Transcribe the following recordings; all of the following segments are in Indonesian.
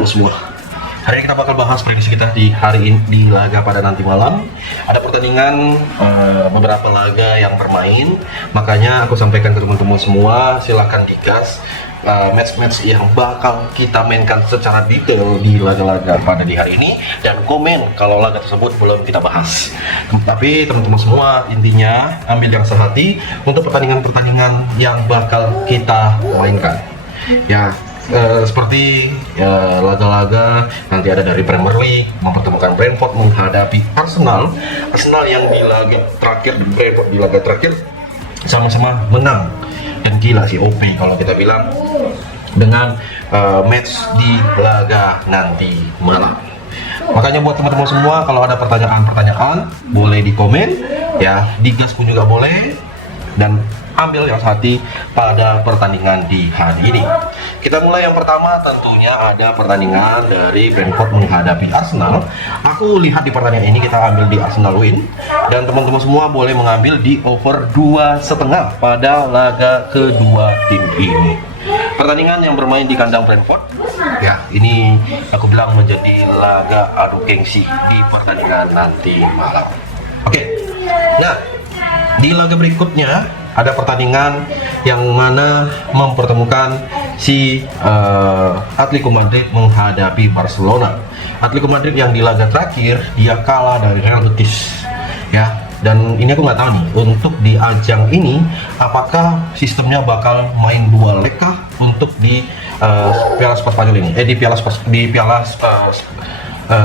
teman-teman semua. Hari ini kita bakal bahas prediksi kita di hari ini di laga pada nanti malam. Ada pertandingan beberapa laga yang bermain, makanya aku sampaikan ke teman-teman semua, silahkan digas match-match yang bakal kita mainkan secara detail di laga-laga pada di hari ini, dan komen kalau laga tersebut belum kita bahas. Tapi teman-teman semua, intinya ambil yang sehati untuk pertandingan-pertandingan yang bakal kita mainkan. Ya, seperti laga-laga nanti ada dari Premier League, mempertemukan Brentford menghadapi Arsenal. Arsenal yang di laga terakhir, Brentford di laga terakhir sama-sama menang, dan gila sih OP kalau kita bilang dengan match di laga nanti malam. Makanya buat teman-teman semua, kalau ada pertanyaan-pertanyaan boleh di komen ya, digas pun juga boleh, dan ambil yang hati pada pertandingan di hari ini. Kita mulai yang pertama, tentunya ada pertandingan dari Brentford menghadapi Arsenal. Aku lihat di pertandingan ini kita ambil di Arsenal win, dan teman-teman semua boleh mengambil di over 2,5 pada laga kedua tim ini. Pertandingan yang bermain di kandang Brentford, ya ini aku bilang menjadi laga adu gengsi di pertandingan nanti malam. Oke, nah di laga berikutnya ada pertandingan yang mana mempertemukan si Atletico Madrid menghadapi Barcelona. Atletico Madrid yang di laga terakhir dia kalah dari Real Betis, ya. Dan ini aku nggak tahu nih, untuk di ajang ini apakah sistemnya bakal main dua leg kah untuk di Piala Spanyol ini, di Piala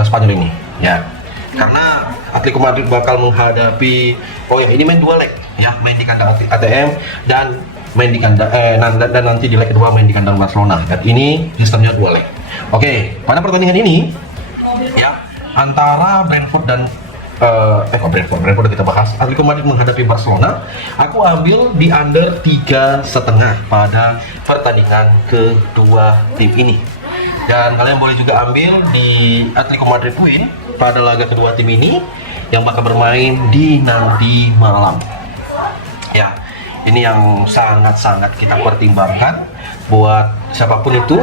Spanyol ini, ya. Karena Atletico Madrid bakal menghadapi, ini main dua leg, ya, main di kandang ATM dan main di kandang dan nanti di leg kedua main di kandang Barcelona. Dan ini sistemnya dua leg. Oke, pada pertandingan ini, ya, antara Brentford dan Brentford kita bahas. Atletico Madrid menghadapi Barcelona. Aku ambil di under 3,5 pada pertandingan kedua tim ini. Dan kalian boleh juga ambil di Atletico Madrid win pada laga kedua tim ini yang bakal bermain di nanti malam. Ya, ini yang sangat-sangat kita pertimbangkan buat siapapun itu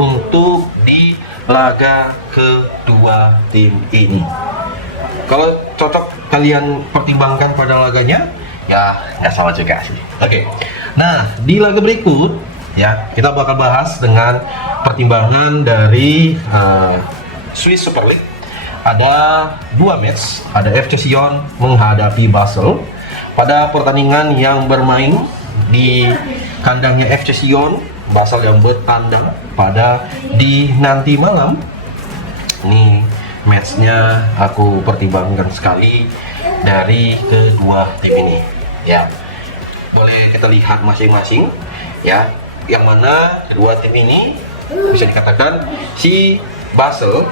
untuk di laga kedua tim ini. Kalau cocok kalian pertimbangkan pada laganya, ya nggak salah juga sih. Oke. Nah, di laga berikut ya kita bakal bahas dengan pertimbangan dari Swiss Super League. Ada dua match, ada FC Sion menghadapi Basel. Pada pertandingan yang bermain di kandangnya FC Sion, Basel yang bertandang pada di nanti malam. Ini matchnya aku pertimbangkan sekali dari kedua tim ini, ya. Boleh kita lihat masing-masing, ya, yang mana kedua tim ini bisa dikatakan si Basel,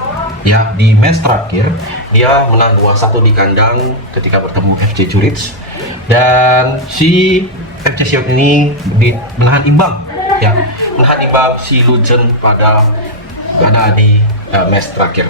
ya, di match terakhir dia menang 2-1 di kandang ketika bertemu FC Zurich, dan si FC Sion ini menahan imbang, ya, menahan imbang si Luzern pada di match terakhir.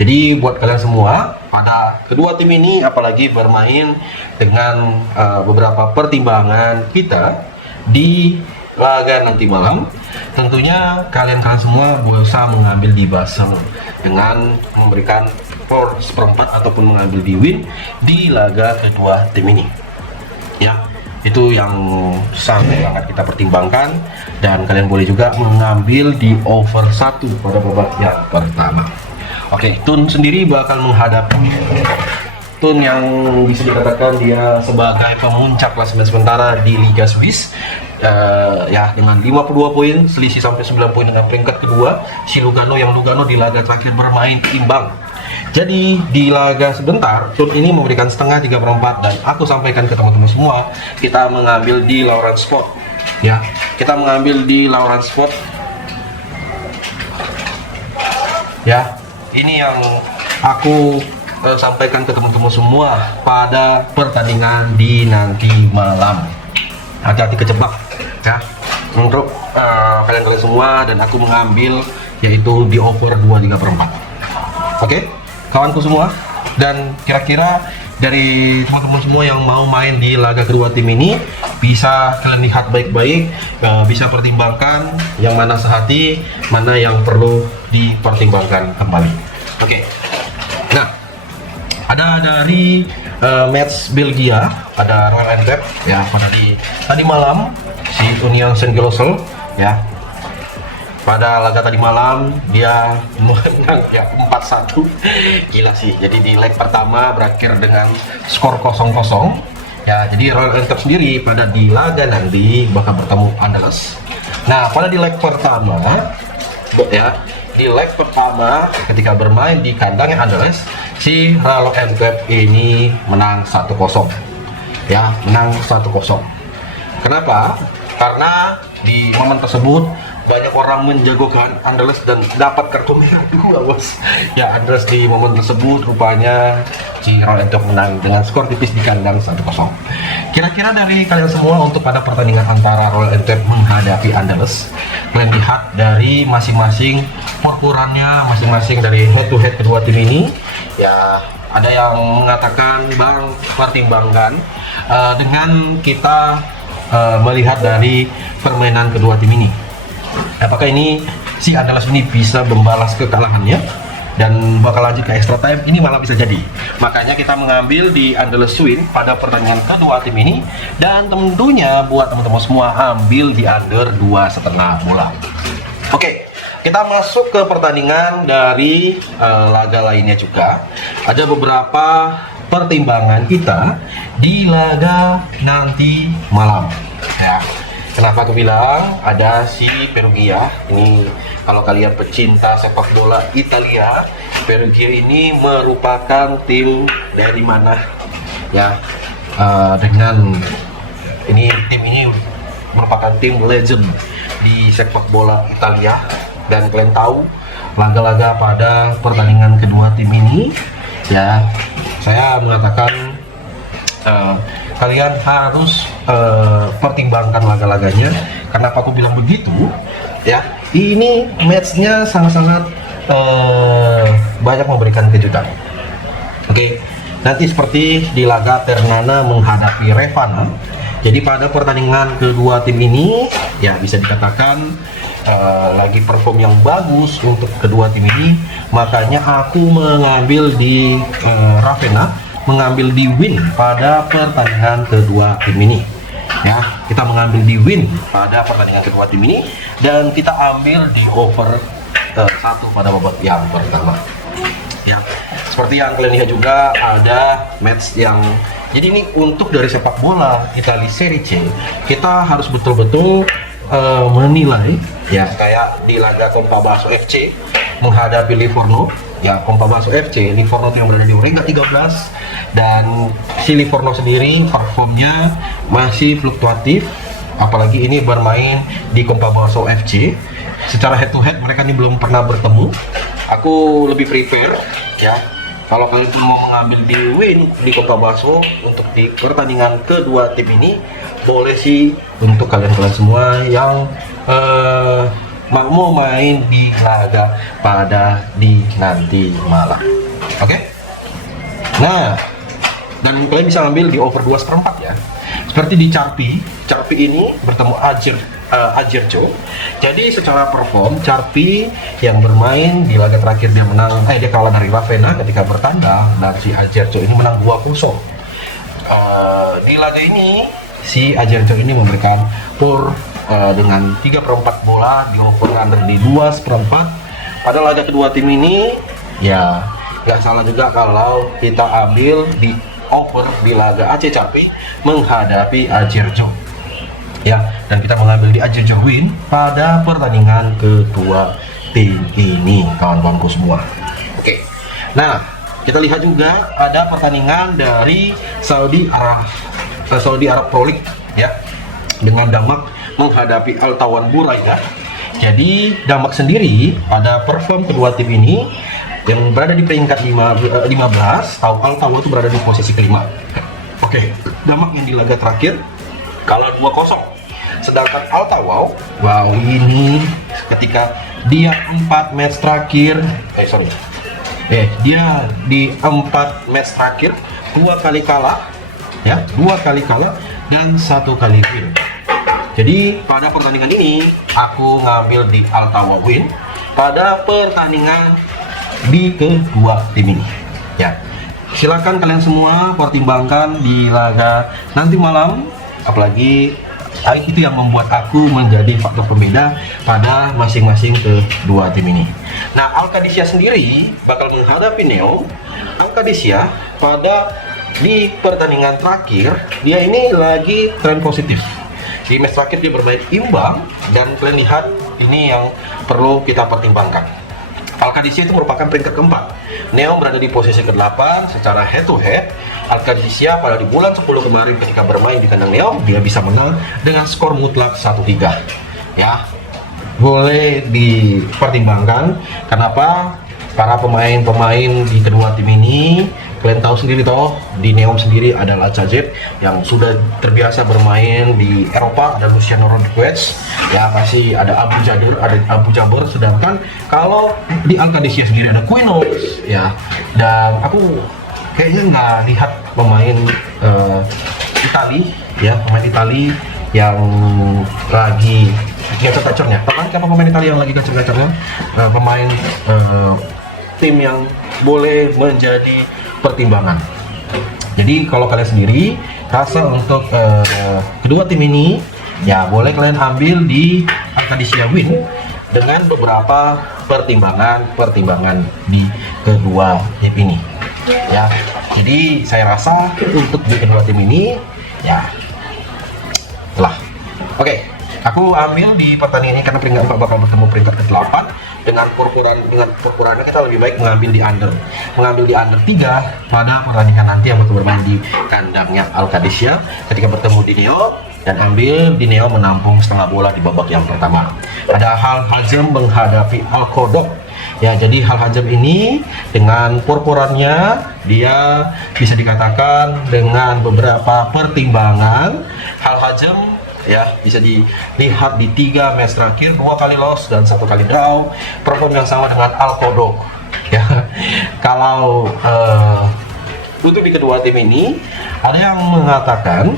Jadi buat kalian semua, pada kedua tim ini apalagi bermain dengan beberapa pertimbangan kita di laga nanti malam, tentunya kalian semua bisa mengambil di Basel dengan memberikan 4/4 ataupun mengambil di win di laga kedua tim ini. Ya, itu yang sangat kita pertimbangkan, dan kalian boleh juga mengambil di over 1 pada babak yang pertama. Oke, Thun sendiri bakal menghadapi Thun yang bisa dikatakan dia sebagai pemuncak klasemen sementara di Liga Swiss, ya, dengan 52 poin, selisih sampai 9 poin dengan peringkat kedua si Lugano, yang Lugano di laga terakhir bermain imbang. Jadi di laga sebentar Thun ini memberikan setengah 3/4, dan aku sampaikan ke teman-teman semua, kita mengambil di Lawrence Sport, ya, kita mengambil di Lawrence Sport, ya. Ini yang aku sampaikan ke teman-teman semua pada pertandingan di nanti malam. Hati-hati kejebak, ya, untuk kalian semua, dan aku mengambil yaitu di over 2,3/4. Oke, kawanku semua, dan kira-kira dari teman-teman semua yang mau main di laga kedua tim ini bisa kalian lihat baik-baik, bisa pertimbangkan yang mana sehati, mana yang perlu dipertimbangkan kembali. Oke. Nah, ada dari match Belgia, ada Royal Antwerp ya, pada tadi malam si Union Saint-Gilloise ya. Pada laga tadi malam dia menang ya 4-1. Gila sih. Jadi di leg pertama berakhir dengan skor 0-0 ya. Jadi Royal Antwerp sendiri pada di laga nanti bakal bertemu Anderlecht. Nah, pada di leg pertama ya, di leg pertama ketika bermain di kandangnya Anderlecht, si Royal Antwerp ini menang 1-0 ya, menang 1-0. Kenapa? Karena di momen tersebut banyak orang menjagokan Anderlecht dan dapat kartu merah 2, bos. Ya, Anderlecht di momen tersebut rupanya si Royal Antwerp menang dengan skor tipis di kandang 1-0. Kira-kira dari kalian semua untuk pada pertandingan antara Royal Antwerp menghadapi Anderlecht, kalian lihat dari masing-masing ukurannya, masing-masing dari head to head kedua tim ini ya. Ada yang mengatakan, bang, pertimbangkan dengan kita melihat dari permainan kedua tim ini, apakah ini si Anderlecht ini bisa membalas kekalahannya dan bakal lanjut ke extra time? Ini malah bisa jadi. Makanya kita mengambil di Anderlecht win pada pertandingan kedua tim ini, dan tentunya buat teman-teman semua ambil di under 2,5 bola. Oke, kita masuk ke pertandingan dari laga lainnya juga. Ada beberapa pertimbangan kita di laga nanti malam ya. Kenapa aku bilang ada si Perugia ini? Kalau kalian pecinta sepak bola Italia, Perugia ini merupakan tim dari mana ya, dengan tim ini merupakan tim legend di sepak bola Italia. Dan kalian tahu laga-laga pada pertandingan kedua tim ini ya, saya mengatakan kalian harus pertimbangkan laga-laganya. Kenapa aku bilang begitu ya? Ini matchnya sangat-sangat banyak memberikan kejutan. Oke, nanti seperti di laga Ternana menghadapi Revana. Jadi pada pertandingan kedua tim ini ya bisa dikatakan lagi perform yang bagus untuk kedua tim ini. Makanya aku mengambil di Ravenna, mengambil di win pada pertandingan kedua tim ini ya. Kita mengambil di win pada pertandingan kedua tim ini dan kita ambil di over 1 pada babak yang pertama ya. Seperti yang kalian lihat juga ada match yang, jadi ini untuk dari sepak bola Italia Serie C kita harus betul-betul menilai ya, kayak di laga Compabasso FC menghadapi Livorno ya. Compabasso FC, Livorno yang berada di peringkat 13, dan si Livorno sendiri performnya masih fluktuatif, apalagi ini bermain di Compabasso FC. Secara head to head mereka ini belum pernah bertemu. Aku lebih prepare ya, kalau kalian mau mengambil di win di Compabasso untuk di pertandingan kedua tim ini, boleh sih untuk kalian-kalian semua yang mau main di laga pada di nanti malam. Oke? Nah, dan kalian bisa ambil di over 2/4 ya. Seperti di Carpi ini bertemu Ajaccio. Jadi secara perform Carpi yang bermain di laga terakhir dia dia kalah dari Ravenna ketika bertandang, dan si Ajaccio ini menang 2-0. Di laga ini si Ajaccio ini memberikan dengan 3/4 bola di over under di 2/4. Pada laga kedua tim ini ya, nggak salah juga kalau kita ambil di over di laga AC Carpi menghadapi Ajaccio ya, dan kita mengambil di Ajaccio win pada pertandingan kedua tim ini, kawan-kawanku semua. Oke, nah kita lihat juga ada pertandingan dari Saudi Arab Pro League ya, dengan Damak menghadapi Al Tawan Buraida. Jadi Damak sendiri pada perform kedua tim ini yang berada di peringkat 15, Al Tawan itu berada di posisi kelima. Oke, Damak yang di laga terakhir kalah 2-0. Sedangkan Al Tawan, wow, ini ketika dia 4 match terakhir Dia di 4 match terakhir 2 kali kalah, ya, 2 kali kalah dan 1 kali win. Jadi pada pertandingan ini aku ngambil di Altawa win pada pertandingan di kedua tim ini. Ya, silakan kalian semua pertimbangkan di laga nanti malam. Apalagi itu yang membuat aku menjadi faktor pembeda pada masing-masing kedua tim ini. Nah, Alcadysia sendiri bakal menghadapi Neo. Alcadysia di pertandingan terakhir dia ini lagi tren positif. Di match terakhir dia bermain imbang, dan kalian lihat ini yang perlu kita pertimbangkan. Alcadysia itu merupakan peringkat keempat. Neo berada di posisi ke-8 secara head to head. Alcadysia pada di bulan 10 kemarin ketika bermain di kandang Neo, dia bisa menang dengan skor mutlak 1-3. Ya, boleh dipertimbangkan. Kenapa? Para pemain-pemain di kedua tim ini, kalian tahu sendiri toh, di Neom sendiri ada Lacazette yang sudah terbiasa bermain di Eropa, ada Luciano Rodriguez, ya masih ada Abu Jabber, sedangkan kalau di Alcadysia sendiri ada Quinones, ya. Dan aku kayaknya nggak lihat pemain pemain Itali yang lagi gacor-gacornya. Siapa pemain Italia yang lagi gacor-gacornya? Pemain tim yang boleh menjadi pertimbangan. Jadi kalau kalian sendiri rasa untuk kedua tim ini, ya boleh kalian ambil di Alcadysia win dengan beberapa pertimbangan di kedua tim ini. Ya, jadi saya rasa untuk di kedua tim ini, ya telah. Oke. Aku ambil di pertandingan ini karena peringkat 4 bakal bertemu peringkat ke-8 dengan purpurannya kita lebih baik mengambil di under 3 pada pertandingan nanti yang bakal bermain di kandangnya Alcadysia ketika bertemu di Neo, dan ambil di Neo menampung setengah bola di babak yang pertama. Ada Al Hazm menghadapi Al Qodok. Ya, jadi Al Hazm ini dengan purpurannya dia bisa dikatakan dengan beberapa pertimbangan. Al Hazm ya bisa dilihat di 3 match terakhir 2 kali loss dan 1 kali draw, perform yang sama dengan Al Qodok. Ya, kalau untuk di kedua tim ini ada yang mengatakan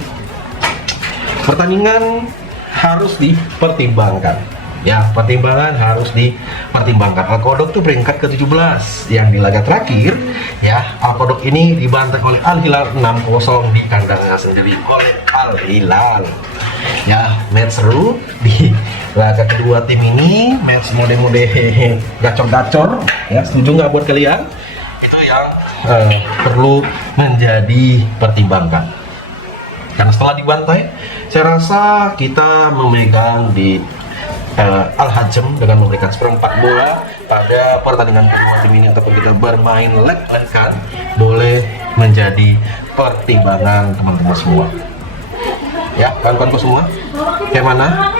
pertandingan harus dipertimbangkan. Ya, pertimbangan harus dipertimbangkan. Al Qodok tuh peringkat ke-17 yang di laga terakhir, ya Al Qodok ini dibantai oleh Al Hilal 6-0 di kandangnya sendiri oleh Al Hilal. Ya, match seru di laga kedua tim ini, match mode-mode gacor-gacor. Ya, setuju nggak buat kalian? Itu yang perlu menjadi pertimbangkan. Karena setelah dibantai, saya rasa kita memegang di Al Hazm dengan memberikan seperempat bola pada pertandingan kedua tim ini, ataupun kita bermain leg kan boleh menjadi pertimbangan teman-teman semua. Ya, kawan-kawanku semua, kayak mana?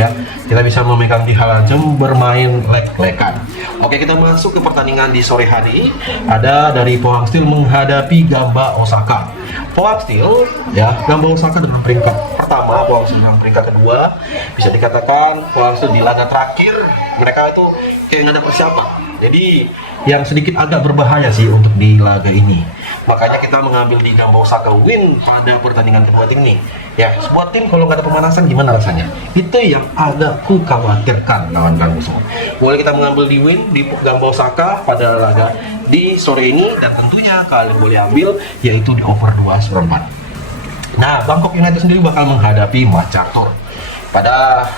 Ya, kita bisa memegang di Al Hazm bermain leg-legan. Oke, kita masuk ke pertandingan di sore hari. Ada dari Pohang Steel menghadapi Gamba Osaka. Pohang Steel, ya, Gamba Osaka dengan peringkat pertama, Pohang Steel dengan peringkat kedua. Bisa dikatakan Pohang Steel di laga terakhir mereka itu kayak nggak dapat siapa. Jadi yang sedikit agak berbahaya sih untuk di laga ini. Makanya kita mengambil di Gamba Osaka win pada pertandingan kedua tim ini. Ya, sebuah tim kalau nggak ada pemanasan gimana rasanya? Itu yang agak ku khawatirkan, kawan-kawan semua. Boleh kita mengambil di win di Gamba Osaka pada laga di sore ini, dan tentunya kalian boleh ambil yaitu di over 2/4. Nah, Bangkok United sendiri bakal menghadapi Makassar. Pada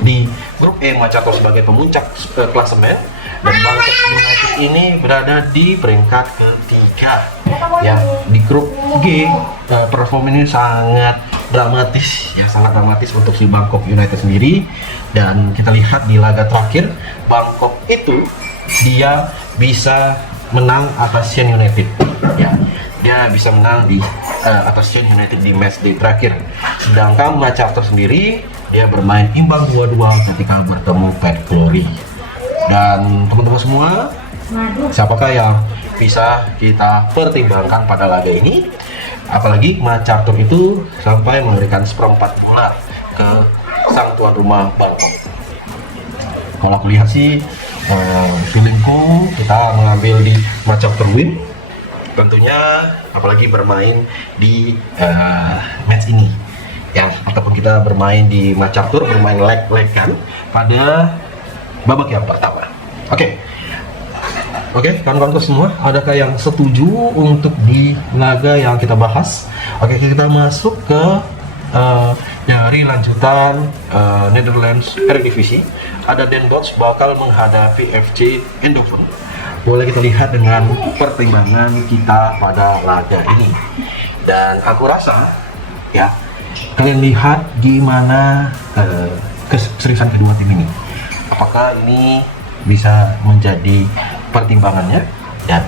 di grup E, Makassar sebagai pemuncak klasemen, dan Bangkok United ini berada di peringkat ketiga. Ya, di grup G perform ini sangat dramatis, ya sangat dramatis untuk si Bangkok United sendiri. Dan kita lihat di laga terakhir Bangkok itu dia bisa menang atas Shean United. Ya, dia bisa menang di atas Shean United di match day terakhir. Sedangkan Makassar sendiri dia bermain imbang 2-2 ketika bertemu Pet Glory. Dan teman-teman semua, siapakah yang bisa kita pertimbangkan pada laga ini? Apalagi Makassar itu sampai memberikan seperempat bola ke sang tuan rumah Bangkok. Kalau aku lihat sih feelingku kita mengambil di MacArthur Win. Tentunya apalagi bermain di match ini yang ataupun kita bermain di MacArthur, bermain leg-legan pada babak yang pertama. Oke, kawan-kawanku semua, adakah yang setuju untuk di laga yang kita bahas? Oke, kita masuk ke dari lanjutan Netherlands Eredivisie. Ada Den Bosch bakal menghadapi FC Eindhoven. Boleh kita lihat dengan pertimbangan kita pada laga ini. Dan aku rasa ya, kalian lihat gimana keseriusan kedua tim ini. Apakah ini bisa menjadi pertimbangannya? Dan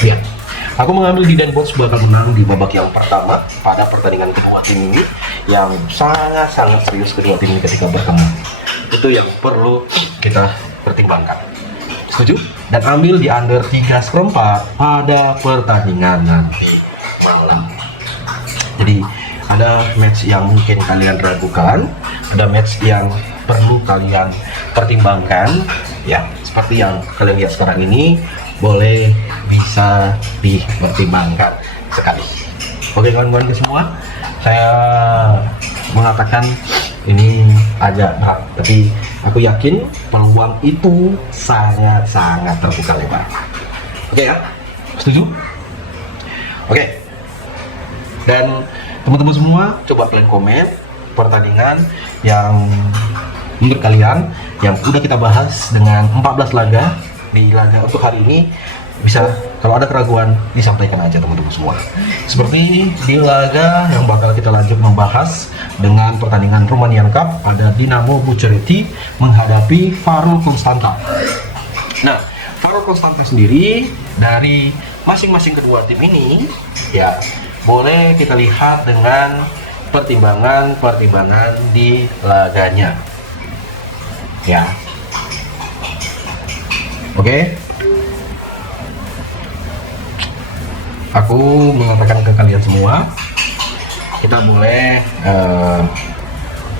lihat, aku mengambil di Den Bosch bakal menang di babak yang pertama pada pertandingan kedua tim ini yang sangat serius. Kedua tim ini ketika bertemu, itu yang perlu kita pertimbangkan. Setuju? Dan ambil di under 3/4 pada pertandingan nanti malam. Jadi ada match yang mungkin kalian ragukan, ada match yang perlu kalian pertimbangkan ya, seperti yang kalian lihat sekarang ini, boleh bisa dipertimbangkan sekali. Oke kawan-kawan semua, saya mengatakan ini agak berat, tapi aku yakin peluang itu sangat terbuka lebar. Oke ya, setuju? Oke. Dan teman-teman semua, coba kalian komen pertandingan yang menurut kalian yang udah kita bahas dengan 14 laga di laga untuk hari ini. Bisa, kalau ada keraguan disampaikan aja teman-teman semua. Seperti di laga yang bakal kita lanjut membahas dengan pertandingan Romanian Cup, ada Dinamo Bucharesti menghadapi Farul Constanta. Nah, Farul Constanta sendiri dari masing-masing kedua tim ini ya, boleh kita lihat dengan pertimbangan di laganya ya. Oke, aku mengatakan ke kalian semua, kita boleh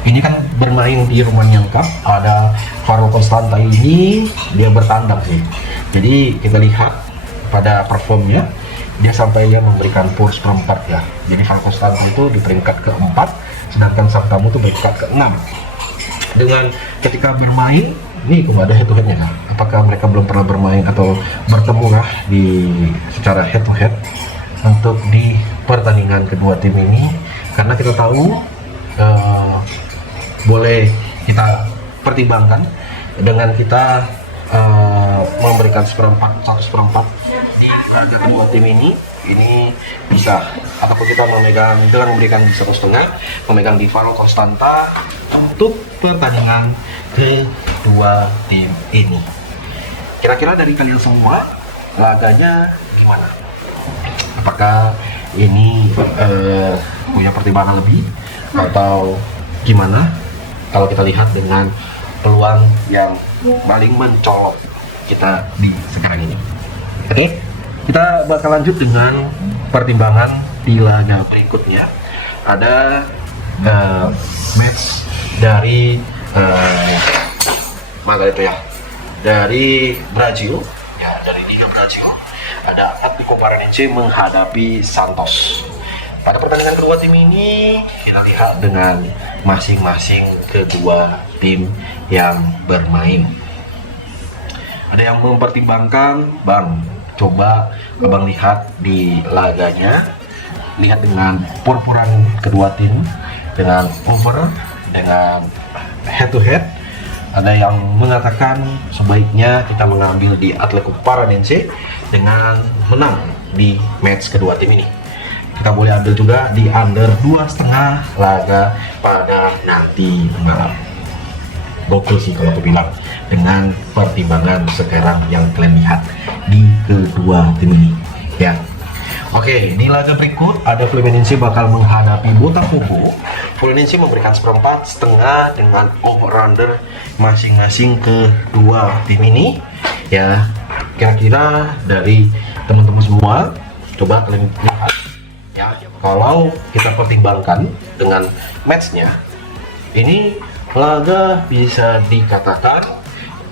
ini kan bermain di Romanian Cup, ada Farul Constanta ini dia bertandang sih. Jadi kita lihat pada performnya, dia sampai ya memberikan push perempat ya. Jadi Farul Constanta itu di peringkat keempat, sedangkan sang tamu itu peringkat keenam. Dengan ketika bermain, ini kok ada head to headnya kan? Apakah mereka belum pernah bermain atau bertemu lah di secara head to head untuk di pertandingan kedua tim ini? Karena kita tahu boleh kita pertimbangkan dengan kita memberikan 1/4 di laga kedua tim ini bisa, ataupun kita memegang dengan memberikan 1,5, memegang di Farul Constanta untuk pertandingan kedua tim ini. Kira-kira dari kalian semua laganya gimana? Apakah ini punya pertimbangan lebih atau gimana? Kalau kita lihat dengan peluang yang paling mencolok kita di sekarang ini. Oke, kita bakal lanjut dengan pertimbangan di laga berikutnya. Ada match dari mana itu ya? Dari Brazil, ya, dari Liga Brazil. Ada Atlético Paranaense menghadapi Santos. Pada pertandingan kedua tim ini, kita lihat dengan masing-masing kedua tim yang bermain. Ada yang mempertimbangkan, Bang, coba abang lihat di laganya, lihat dengan purpuran kedua tim, dengan over, dengan head to head. Ada yang mengatakan sebaiknya kita mengambil di Atlético Paranaense dengan menang di match kedua tim ini. Kita boleh ambil juga di under 2,5 laga pada nanti malam. Gokil sih kalau aku bilang, dengan pertimbangan sekarang yang kalian lihat di kedua tim ini ya. Oke, di laga berikut ada Fluminense bakal menghadapi Botafogo. Fluminense memberikan 1/4 dengan over-under masing-masing kedua tim ini ya. Kira-kira dari teman-teman semua, coba kalian lihat ya, kalau kita pertimbangkan dengan matchnya, ini laga bisa dikatakan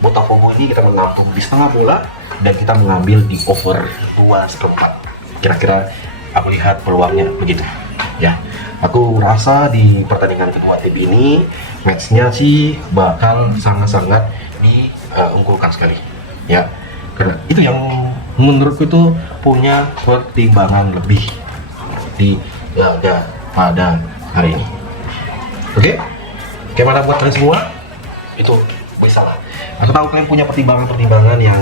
Botafogo ini kita menampung di setengah bola dan kita mengambil di over 2/4. Kira-kira aku lihat peluangnya begitu ya. Aku rasa di pertandingan kedua tim ini matchnya sih bakal sangat-sangat diunggulkan sekali ya, karena itu yang menurutku itu punya pertimbangan lebih di laga pada hari ini. Oke, gimana buat kalian semua? Itu bisa lah. Aku tahu kalian punya pertimbangan-pertimbangan yang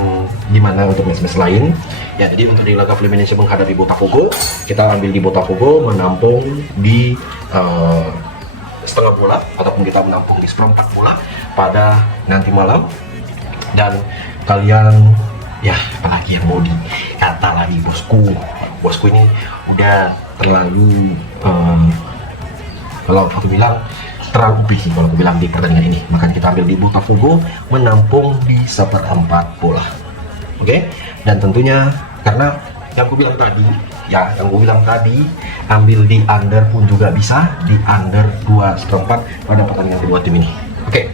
gimana untuk match-match lain. Ya, jadi untuk di laga Fluminense menghadapi Botafogo, kita ambil di Botafogo menampung di setengah bola ataupun kita menampung di seperempat bola pada nanti malam. Dan kalian ya apalagi yang mau dikata lagi, bosku ini udah terlalu kalau aku bilang terlalu ubi sih kalau aku bilang di pertandingan ini. Makanya kita ambil di Botafogo menampung di seperempat bola. Oke, dan tentunya karena yang aku bilang tadi ambil di under pun juga bisa, di under 2/4 pada pertandingan kedua tim ini. Oke,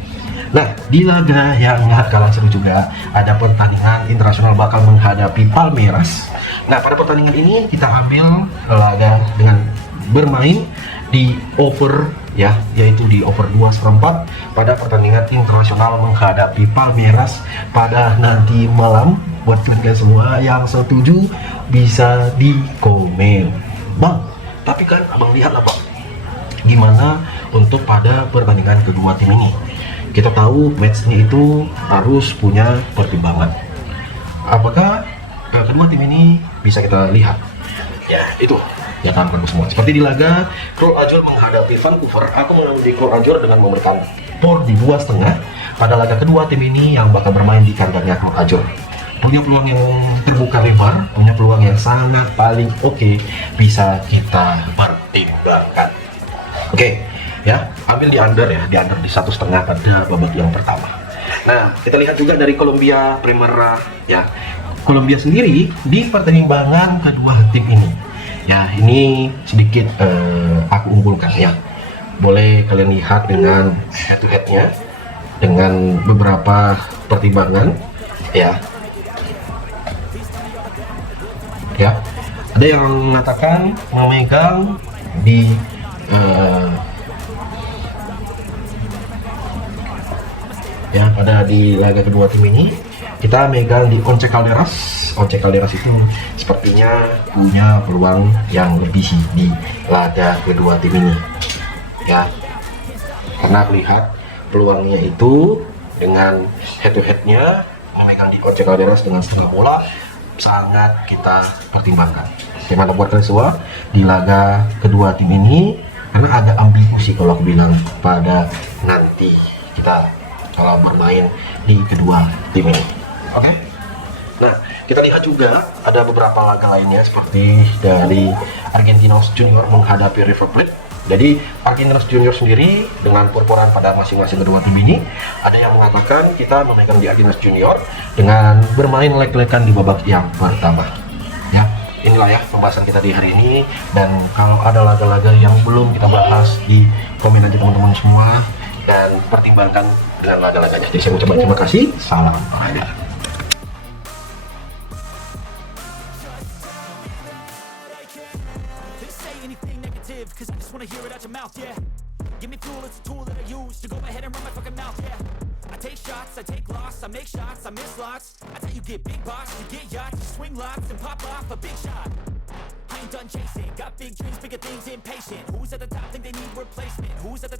nah di laga yang gak kalah seru juga ada pertandingan internasional bakal menghadapi Palmeiras. Nah pada pertandingan ini kita ambil laga dengan bermain di over ya, yaitu di over 2/4 pada pertandingan internasional menghadapi Palmeiras pada nanti malam. Buat kalian semua yang setuju bisa di komen, Bang. Tapi kan abang lihat apa gimana untuk pada pertandingan kedua tim ini. Kita tahu matchnya itu harus punya pertimbangan. Apakah kedua tim ini bisa kita lihat? Ya itu ya kan semua. Seperti di laga Cruyff Ajur menghadapi Vancouver, aku mengambil di Cruyff Ajur dengan memberikan por di 2,5 pada laga kedua tim ini yang bakal bermain di kandangnya Cruyff Ajur. Punya peluang yang terbuka lebar, punya peluang yang sangat paling oke, bisa kita pertimbangkan. Oke, ya ambil di under ya, di under di 1,5 pada babak yang pertama. Nah kita lihat juga dari Colombia Primera ya, Colombia sendiri di pertimbangan kedua tim ini ya, ini sedikit aku unggulkan ya. Boleh kalian lihat dengan head to headnya dengan beberapa pertimbangan ya. Ya, ada yang mengatakan memegang di ya pada di laga kedua tim ini kita megang di Once Calderas. Once Calderas itu sepertinya punya peluang yang lebih sih di laga kedua tim ini ya, karena lihat peluangnya itu dengan head to headnya memegang di Once Calderas dengan setengah bola sangat kita pertimbangkan. Gimana buat kalian semua di laga kedua tim ini, karena agak ambigu sih kalau aku bilang pada nanti kita kalau bermain di kedua tim ini. Oke. Nah kita lihat juga ada beberapa laga lainnya seperti dari Argentinos Junior menghadapi River Plate. Jadi Argentinos Junior sendiri dengan perporan pada masing-masing kedua tim ini, ada yang mengatakan kita memegang di Argentinos Junior dengan bermain leg-legan di babak yang pertama. Ya, inilah ya pembahasan kita di hari ini, dan kalau ada laga-laga yang belum kita bahas di komen aja teman-teman semua dan pertimbangkan dengan laga-laganya. Jadi saya ucapkan terima kasih, salam olahraga. Cause I just wanna hear it out your mouth, yeah. Give me fuel, it's a tool that I use to go ahead and run my fucking mouth, yeah. I take shots, I take loss, I make shots, I miss lots. I tell you get big box, you get yachts, you swing lots and pop off a big shot. I ain't done chasing, got big dreams, bigger things, impatient. Who's at the top think they need replacement? Who's at the